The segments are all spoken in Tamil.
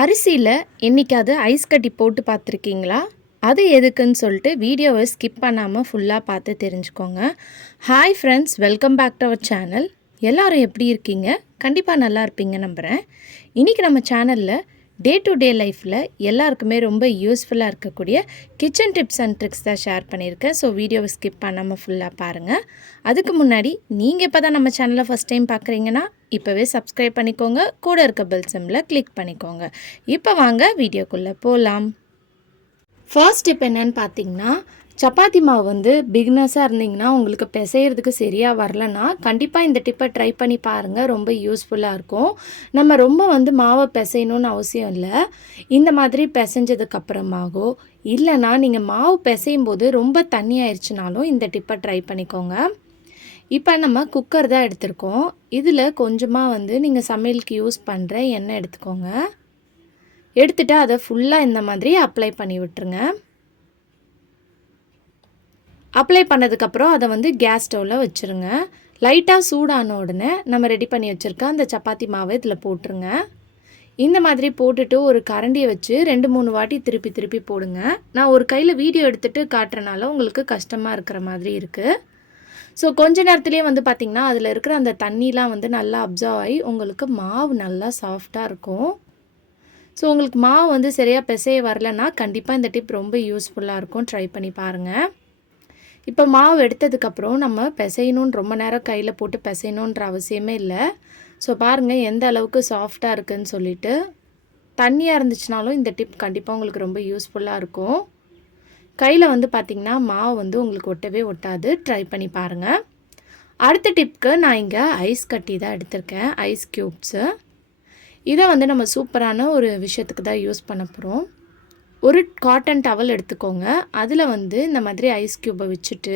அரிசியில் என்றைக்காவது ஐஸ் கட்டி போட்டு பார்த்துருக்கீங்களா? அது எதுக்குன்னு சொல்லிட்டு வீடியோவை ஸ்கிப் பண்ணாமல் ஃபுல்லாக பார்த்து தெரிஞ்சுக்கோங்க. Hi friends welcome back to our channel எல்லோரும் எப்படி இருக்கீங்க? கண்டிப்பாக நல்லா இருப்பீங்க நம்புகிறேன் இன்றைக்கி நம்ம சேனலில் டே டு டே லைஃப்பில் எல்லாருக்குமே ரொம்ப யூஸ்ஃபுல்லாக இருக்கக்கூடிய கிச்சன் டிப்ஸ் அண்ட் ட்ரிக்ஸ் தான் ஷேர் பண்ணியிருக்கேன். ஸோ வீடியோவை ஸ்கிப் பண்ணாமல் ஃபுல்லாக பாருங்கள் அதுக்கு முன்னாடி நீங்கள் இப்போ தான் நம்ம சேனலை ஃபஸ்ட் டைம் பார்க்குறீங்கன்னா இப்போவே சப்ஸ்கிரைப் பண்ணிக்கோங்க. கூட இருக்க பெல் சிம்மில் கிளிக் பண்ணிக்கோங்க. இப்போ வாங்க வீடியோக்குள்ளே போகலாம் ஃபர்ஸ்ட் டிப் என்னன்னு பார்த்தீங்கன்னா சப்பாத்தி மாவு வந்து பிகினர்ஸாக இருந்தீங்கன்னா உங்களுக்கு பிசையிறதுக்கு சரியாக வரலன்னா கண்டிப்பாக இந்த டிப்பை ட்ரை பண்ணி பாருங்கள் ரொம்ப யூஸ்ஃபுல்லாக இருக்கும். நம்ம ரொம்ப வந்து மாவை பிசையணும்னு அவசியம் இல்லை. இந்த மாதிரி பிசைஞ்சதுக்கு இல்லைனா இல்லைன்னா நீங்கள் மாவு பிசையும் போது ரொம்ப தண்ணி ஆயிடுச்சுனாலும் இந்த டிப்பை ட்ரை பண்ணிக்கோங்க. இப்போ நம்ம குக்கர் தான் எடுத்திருக்கோம். இதில் கொஞ்சமாக வந்து நீங்கள் சமையலுக்கு யூஸ் பண்ணுற எண்ணெய் எடுத்துக்கோங்க. எடுத்துகிட்டு அதை ஃபுல்லாக இந்த மாதிரி அப்ளை பண்ணி விட்டுருங்க. அப்ளை பண்ணதுக்கப்புறம் அதை வந்து கேஸ் ஸ்டவ்வில் வச்சுருங்க. லைட்டாக சூடான உடனே நம்ம ரெடி பண்ணி வச்சுருக்க அந்த சப்பாத்தி மாவை இதில் போட்டுருங்க. இந்த மாதிரி போட்டுட்டு ஒரு கரண்டியை வச்சு ரெண்டு மூணு வாட்டி திருப்பி திருப்பி போடுங்க. நான் ஒரு கையில் வீடியோ எடுத்துகிட்டு காட்டுறனால உங்களுக்கு கஷ்டமாக இருக்கிற மாதிரி இருக்குது ஸோ கொஞ்ச நேரத்துலேயே வந்து பார்த்திங்கன்னா அதில் இருக்கிற அந்த தண்ணிலாம் வந்து நல்லா அப்சர்வ் ஆகி உங்களுக்கு மாவு நல்லா சாஃப்டாக இருக்கும். ஸோ உங்களுக்கு மாவு வந்து சரியாக பிசைய வரலன்னா கண்டிப்பாக இந்த டிப் ரொம்ப யூஸ்ஃபுல்லாக இருக்கும். ட்ரை பண்ணி பாருங்கள் இப்போ மாவு எடுத்ததுக்கப்புறம் நம்ம பிசையணுன்னு ரொம்ப நேரம் கையில் போட்டு பிசையணுன்ற அவசியமே இல்லை. ஸோ பாருங்கள் எந்த அளவுக்கு சாஃப்டாக இருக்குதுன்னு சொல்லிட்டு தண்ணியாக இருந்துச்சுனாலும் இந்த டிப் கண்டிப்பாக உங்களுக்கு ரொம்ப யூஸ்ஃபுல்லாக இருக்கும். கையில் வந்து பார்த்திங்கன்னா மாவு வந்து உங்களுக்கு ஒட்டவே ஒட்டாது. ட்ரை பண்ணி பாருங்கள் அடுத்த டிப்க்கு நான் இங்கே ஐஸ் கட்டி தான் எடுத்திருக்கேன். ஐஸ் க்யூப்ஸு இதை வந்து நம்ம சூப்பரான ஒரு விஷயத்துக்கு தான் யூஸ் பண்ண போகிறோம் ஒரு காட்டன் டவல் எடுத்துக்கோங்க. அதில் வந்து இந்த மாதிரி ஐஸ் க்யூப்பை வச்சுட்டு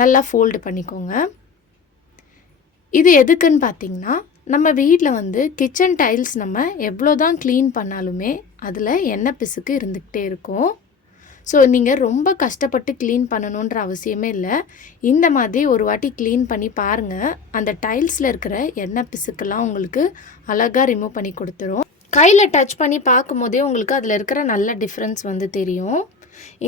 நல்லா ஃபோல்டு பண்ணிக்கோங்க. இது எதுக்குன்னு பார்த்தீங்கன்னா நம்ம வீட்டில் வந்து கிச்சன் டைல்ஸ் நம்ம எவ்வளோ தான் க்ளீன் பண்ணாலுமே அதில் எண்ணெய் பிசுக்கு இருந்துக்கிட்டே இருக்கும். ஸோ நீங்கள் ரொம்ப கஷ்டப்பட்டு க்ளீன் பண்ணணுன்ற அவசியமே இல்லை. இந்த மாதிரி ஒரு வாட்டி க்ளீன் பண்ணி பாருங்கள் அந்த டைல்ஸில் இருக்கிற எண்ணெய் பிசுக்கெல்லாம் உங்களுக்கு அழகாக ரிமூவ் பண்ணி கொடுத்துரும். கையில் டச் பண்ணி பார்க்கும்போதே உங்களுக்கு அதில் இருக்கிற நல்ல டிஃப்ரென்ஸ் வந்து தெரியும்.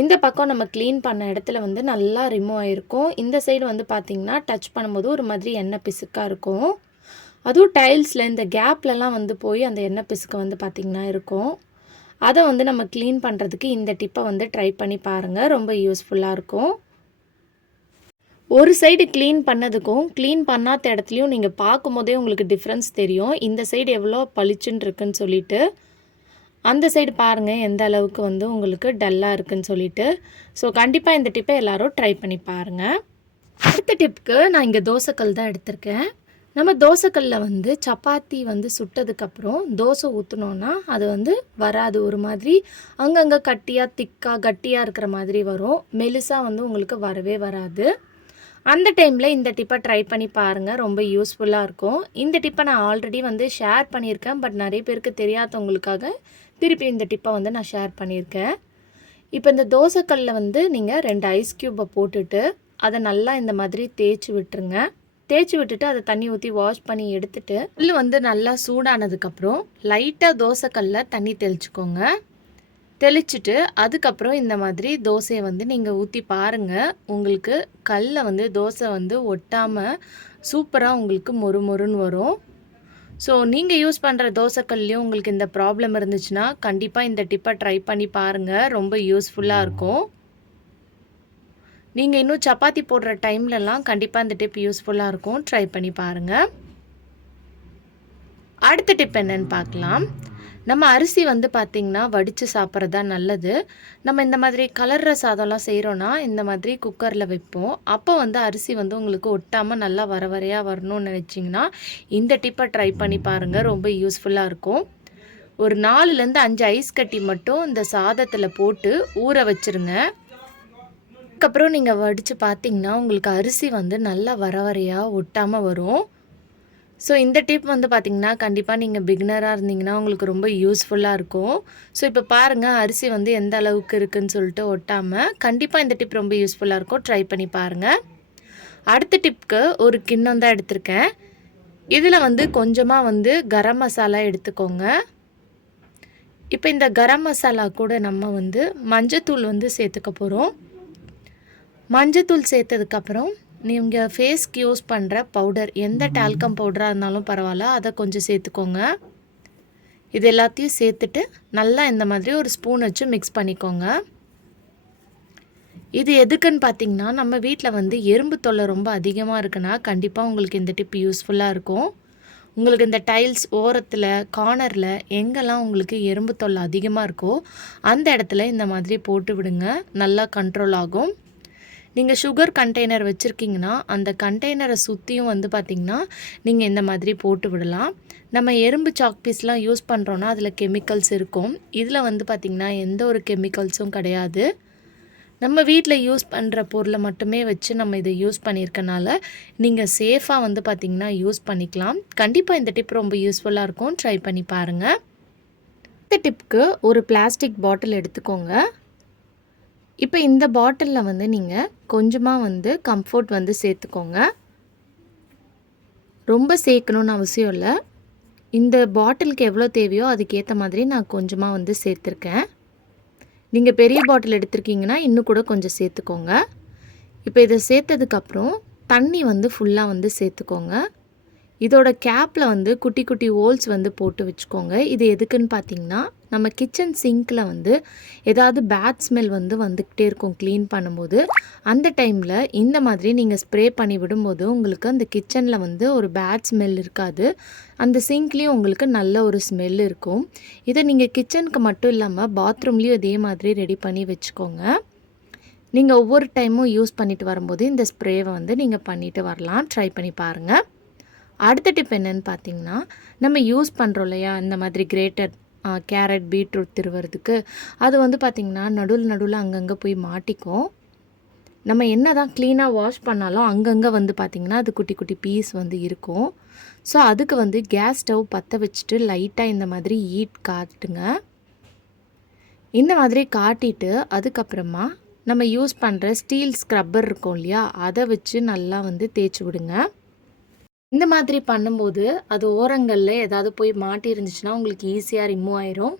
இந்த பக்கம் நம்ம க்ளீன் பண்ண இடத்துல வந்து நல்லா ரிமூவ் ஆகிருக்கும் இந்த சைடு வந்து பார்த்திங்கன்னா டச் பண்ணும்போது ஒரு மாதிரி எண்ணெய் பிசுக்காக இருக்கும். அதுவும் டைல்ஸில் இந்த கேப்லலாம் வந்து போய் அந்த எண்ணெய் பிசுக்கு வந்து பார்த்திங்கன்னா இருக்கும். அதை வந்து நம்ம க்ளீன் பண்ணுறதுக்கு இந்த டிப்பை வந்து ட்ரை பண்ணி பாருங்கள் ரொம்ப யூஸ்ஃபுல்லாக இருக்கும். ஒரு சைடு க்ளீன் பண்ணதுக்கும் க்ளீன் பண்ணாத இடத்துலையும் நீங்கள் பார்க்கும் போதே உங்களுக்கு டிஃப்ரென்ஸ் தெரியும். இந்த சைடு எவ்வளோ பளிச்சுன்னு இருக்குன்னு சொல்லிட்டு. அந்த சைடு பாருங்கள் எந்த அளவுக்கு வந்து உங்களுக்கு டல்லாக இருக்குன்னு சொல்லிட்டு. ஸோ கண்டிப்பாக இந்த டிப்பை எல்லோரும் ட்ரை பண்ணி பாருங்கள் அடுத்த டிப்புக்கு நான் இங்கே தோசைக்கல் தான் எடுத்திருக்கேன். நம்ம தோசைக்கல்லில் வந்து சப்பாத்தி வந்து சுட்டதுக்கப்புறம் தோசை ஊற்றினோன்னா அது வந்து வராது. ஒரு மாதிரி அங்கங்கே கட்டியாக திக்காக கட்டியாக இருக்கிற மாதிரி வரும். மெலிசாக வந்து உங்களுக்கு வரவே வராது. அந்த டைமில் இந்த டிப்பை ட்ரை பண்ணி பாருங்கள் ரொம்ப யூஸ்ஃபுல்லாக இருக்கும். இந்த டிப்பை நான் ஆல்ரெடி வந்து ஷேர் பண்ணியிருக்கேன். பட் நிறைய பேருக்கு தெரியாதவங்களுக்காக திருப்பி இந்த டிப்பை வந்து நான் ஷேர் பண்ணியிருக்கேன். இப்போ இந்த தோசைக்கல்லில் வந்து நீங்கள் ரெண்டு ஐஸ் க்யூப்பை போட்டுட்டு அதை நல்லா இந்த மாதிரி தேய்ச்சி விட்டுருங்க. தேய்ச்சி விட்டுட்டு அதை தண்ணி ஊற்றி வாஷ் பண்ணி எடுத்துட்டு புல் வந்து நல்லா சூடானதுக்கப்புறம் லைட்டாக தோசைக்கல்லில் தண்ணி தெளிச்சுக்கோங்க. தெளிச்சுட்டு அதுக்கப்புறம் இந்த மாதிரி தோசையை வந்து நீங்கள் ஊற்றி பாருங்கள் உங்களுக்கு கல்லில் வந்து தோசை வந்து ஒட்டாமல் சூப்பராக உங்களுக்கு மொறு மொறுன்னு வரும். ஸோ நீங்கள் யூஸ் பண்ணுற தோசைக்கல்லையும் உங்களுக்கு இந்த ப்ராப்ளம் இருந்துச்சுன்னா கண்டிப்பாக இந்த டிப்பை ட்ரை பண்ணி பாருங்கள் ரொம்ப யூஸ்ஃபுல்லாக இருக்கும். நீங்கள் இன்னும் சப்பாத்தி போடுற டைம்லலாம் கண்டிப்பாக இந்த டிப் யூஸ்ஃபுல்லாக இருக்கும். ட்ரை பண்ணி பாருங்கள் அடுத்த டிப் என்னன்னு பார்க்கலாம். நம்ம அரிசி வந்து பார்த்திங்கன்னா வடித்து சாப்பிட்றது தான் நல்லது. நம்ம இந்த மாதிரி கலர்ற சாதம்லாம் செய்கிறோன்னா இந்த மாதிரி குக்கரில் வைப்போம். அப்போ வந்து அரிசி வந்து உங்களுக்கு ஒட்டாமல் நல்லா வர வரையாக வரணும்னு நினச்சிங்கன்னா இந்த டிப்பை ட்ரை பண்ணி பாருங்கள் ரொம்ப யூஸ்ஃபுல்லாக இருக்கும். ஒரு நாலுலேருந்து அஞ்சு ஐஸ் கட்டி மட்டும் இந்த சாதத்தில் போட்டு ஊற வச்சுருங்க. அதுக்கப்புறம் நீங்கள் வடித்து பார்த்தீங்கன்னா உங்களுக்கு அரிசி வந்து நல்லா வர வரையாக ஒட்டாமல் வரும். ஸோ இந்த டிப் வந்து பார்த்திங்கன்னா கண்டிப்பாக நீங்கள் பிகினராக இருந்தீங்கன்னா உங்களுக்கு ரொம்ப யூஸ்ஃபுல்லாக இருக்கும். ஸோ இப்போ பாருங்கள் அரிசி வந்து எந்த அளவுக்கு இருக்குதுன்னு சொல்லிட்டு ஒட்டாமல் கண்டிப்பாக இந்த டிப் ரொம்ப யூஸ்ஃபுல்லாக இருக்கும். ட்ரை பண்ணி பாருங்கள் அடுத்த டிப்க்கு ஒரு கிண்ணம் தான் எடுத்திருக்கேன். இதில் வந்து கொஞ்சமாக வந்து கரம் மசாலா எடுத்துக்கோங்க. இப்போ இந்த கரம் மசாலா கூட நம்ம வந்து மஞ்சத்தூள் வந்து சேர்த்துக்க போகிறோம் மஞ்சத்தூள் சேர்த்ததுக்கப்புறம் நீங்கள் ஃபேஸ்க்கு யூஸ் பண்ணுற பவுடர் எந்த டால்கம் பவுடராக இருந்தாலும் பரவாயில்ல. அதை கொஞ்சம் சேர்த்துக்கோங்க. இது எல்லாத்தையும் சேர்த்துட்டு நல்லா இந்த மாதிரி ஒரு ஸ்பூன் வச்சு மிக்ஸ் பண்ணிக்கோங்க. இது எதுக்குன்னு பார்த்தீங்கன்னா நம்ம வீட்டில் வந்து எறும்பு தொல்லை ரொம்ப அதிகமாக இருக்குன்னா கண்டிப்பாக உங்களுக்கு இந்த டிப் யூஸ்ஃபுல்லாக இருக்கும். உங்களுக்கு இந்த டைல்ஸ் ஓரத்தில் கார்னரில் எங்கெல்லாம் உங்களுக்கு எறும்பு தொல்லை அதிகமாக இருக்கோ அந்த இடத்துல இந்த மாதிரி போட்டு விடுங்க. நல்லா கண்ட்ரோல் ஆகும். நீங்கள் சுகர் கண்டெய்னர் வச்சுருக்கீங்கன்னா அந்த கண்டெய்னரை சுற்றியும் வந்து பார்த்திங்கன்னா நீங்கள் இந்த மாதிரி போட்டு விடலாம். நம்ம எறும்பு சாக் பீஸ்லாம் யூஸ் பண்ணுறோன்னா அதில் கெமிக்கல்ஸ் இருக்கும். இதில் வந்து பார்த்திங்கன்னா எந்த ஒரு கெமிக்கல்ஸும் கிடையாது. நம்ம வீட்டில் யூஸ் பண்ணுற பொருளை மட்டுமே வச்சு நம்ம இதை யூஸ் பண்ணியிருக்கனால நீங்கள் சேஃபாக வந்து பார்த்திங்கன்னா யூஸ் பண்ணிக்கலாம். கண்டிப்பாக இந்த டிப் ரொம்ப யூஸ்ஃபுல்லாக இருக்கும். ட்ரை பண்ணி பாருங்கள் இந்த டிப்புக்கு ஒரு பிளாஸ்டிக் பாட்டில் எடுத்துக்கோங்க. இப்போ இந்த பாட்டிலில் வந்து நீங்கள் கொஞ்சமாக வந்து கம்ஃபோர்ட் வந்து சேர்த்துக்கோங்க. ரொம்ப சேர்க்கணுன்னு அவசியம் இல்லை. இந்த பாட்டிலுக்கு எவ்வளோ தேவையோ அதுக்கேற்ற மாதிரி நான் கொஞ்சமாக வந்து சேர்த்துருக்கேன். நீங்கள் பெரிய பாட்டில் எடுத்திருக்கீங்கன்னா இன்னும் கூட கொஞ்சம் சேர்த்துக்கோங்க. இப்போ இதை சேர்த்ததுக்கப்புறம் தண்ணி வந்து ஃபுல்லாக வந்து சேர்த்துக்கோங்க. இதோட கேப்பில் வந்து குட்டி குட்டி ஹோல்ஸ் வந்து போட்டு வச்சுக்கோங்க. இது எதுக்குன்னு பார்த்தீங்கன்னா நம்ம கிச்சன் சிங்க்கில் வந்து ஏதாவது பேட் ஸ்மெல் வந்து வந்துக்கிட்டே இருக்கும் க்ளீன் பண்ணும்போது. அந்த டைமில் இந்த மாதிரி நீங்கள் ஸ்ப்ரே பண்ணி விடும்போது உங்களுக்கு அந்த கிச்சனில் வந்து ஒரு பேட் ஸ்மெல் இருக்காது. அந்த சிங்க்லேயும் உங்களுக்கு நல்ல ஒரு ஸ்மெல் இருக்கும். இதை நீங்கள் கிச்சனுக்கு மட்டும் இல்லாமல் பாத்ரூம்லேயும் இதே மாதிரி ரெடி பண்ணி வச்சுக்கோங்க. நீங்கள் ஒவ்வொரு டைமும் யூஸ் பண்ணிட்டு வரும்போது இந்த ஸ்ப்ரேவை வந்து நீங்கள் பண்ணிட்டு வரலாம். ட்ரை பண்ணி பாருங்கள் அடுத்த டிப் என்னன்னு பார்த்தீங்கன்னா நம்ம யூஸ் பண்ணுறோம் இல்லையா? இந்த மாதிரி கிரேட்டர் கேரட் பீட்ரூட் திருவுறதுக்கு. அது வந்து பார்த்திங்கன்னா நடுவில் நடுவில் அங்கங்கே போய் மாட்டிக்கும். நம்ம என்ன தான் க்ளீனாக வாஷ் பண்ணாலும் அங்கங்கே வந்து பார்த்திங்கன்னா அது குட்டி குட்டி பீஸ் வந்து இருக்கும். ஸோ அதுக்கு வந்து கேஸ் ஸ்டவ் பற்ற வச்சுட்டு லைட்டாக இந்த மாதிரி ஈட் காட்டுங்க. இந்த மாதிரி காட்டிட்டு அதுக்கப்புறமா நம்ம யூஸ் பண்ணுற ஸ்டீல் ஸ்க்ரப்பர் இருக்கும் இல்லையா அதை வச்சு நல்லா வந்து தேய்ச்சி விடுங்க. இந்த மாதிரி பண்ணும்போது அது ஓரங்களில் ஏதாவது போய் மாட்டி இருந்துச்சுன்னா உங்களுக்கு ஈஸியாக ரிமூவ் ஆயிரும்.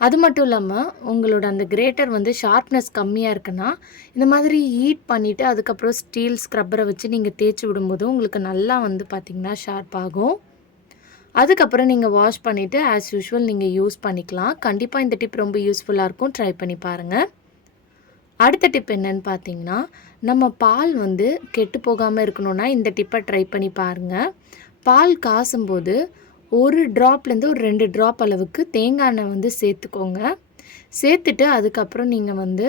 அது மட்டும் இல்லாமல் உங்களோட அந்த கிரேட்டர் வந்து ஷார்ப்னஸ் கம்மியாக இருக்குன்னா இந்த மாதிரி ஹீட் பண்ணிவிட்டு அதுக்கப்புறம் ஸ்டீல் ஸ்க்ரப்பரை வச்சு நீங்கள் தேய்ச்சி விடும்போது உங்களுக்கு நல்லா வந்து பார்த்திங்கன்னா ஷார்ப் ஆகும். அதுக்கப்புறம் நீங்கள் வாஷ் பண்ணிவிட்டு ஆஸ் யூஷுவல் நீங்கள் யூஸ் பண்ணிக்கலாம். கண்டிப்பாக இந்த டிப் ரொம்ப யூஸ்ஃபுல்லாக இருக்கும். ட்ரை பண்ணி பாருங்கள் அடுத்த டிப் என்னன்னு பார்த்தீங்கன்னா நம்ம பால் வந்து கெட்டு போகாமல் இருக்கணும்னா இந்த டிப்பை ட்ரை பண்ணி பாருங்கள் பால் காசும்போது ஒரு ட்ராப்லேருந்து ஒரு ரெண்டு ட்ராப் அளவுக்கு தேங்காய் எண்ணெய் வந்து சேர்த்துக்கோங்க. சேர்த்துட்டு அதுக்கப்புறம் நீங்கள் வந்து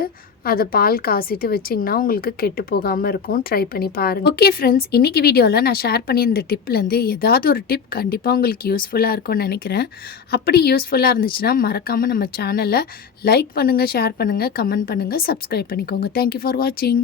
அதை பால் காசிட்டு வச்சிங்கன்னா உங்களுக்கு கெட்டு போகாமல் இருக்கும். ட்ரை பண்ணி பாருங்கள் ஓகே ஃப்ரெண்ட்ஸ் இன்றைக்கி வீடியோவில் நான் ஷேர் பண்ணியிருந்த டிப்லேருந்து ஏதாவது ஒரு டிப் கண்டிப்பாக உங்களுக்கு யூஸ்ஃபுல்லாக இருக்கும்னு நினைக்கிறேன். அப்படி யூஸ்ஃபுல்லாக இருந்துச்சுன்னா மறக்காமல் நம்ம சேனலை லைக் பண்ணுங்கள் ஷேர் பண்ணுங்கள் கமெண்ட் பண்ணுங்கள் சப்ஸ்கிரைப் பண்ணிக்கோங்க. தேங்க்யூ ஃபார் வாட்சிங்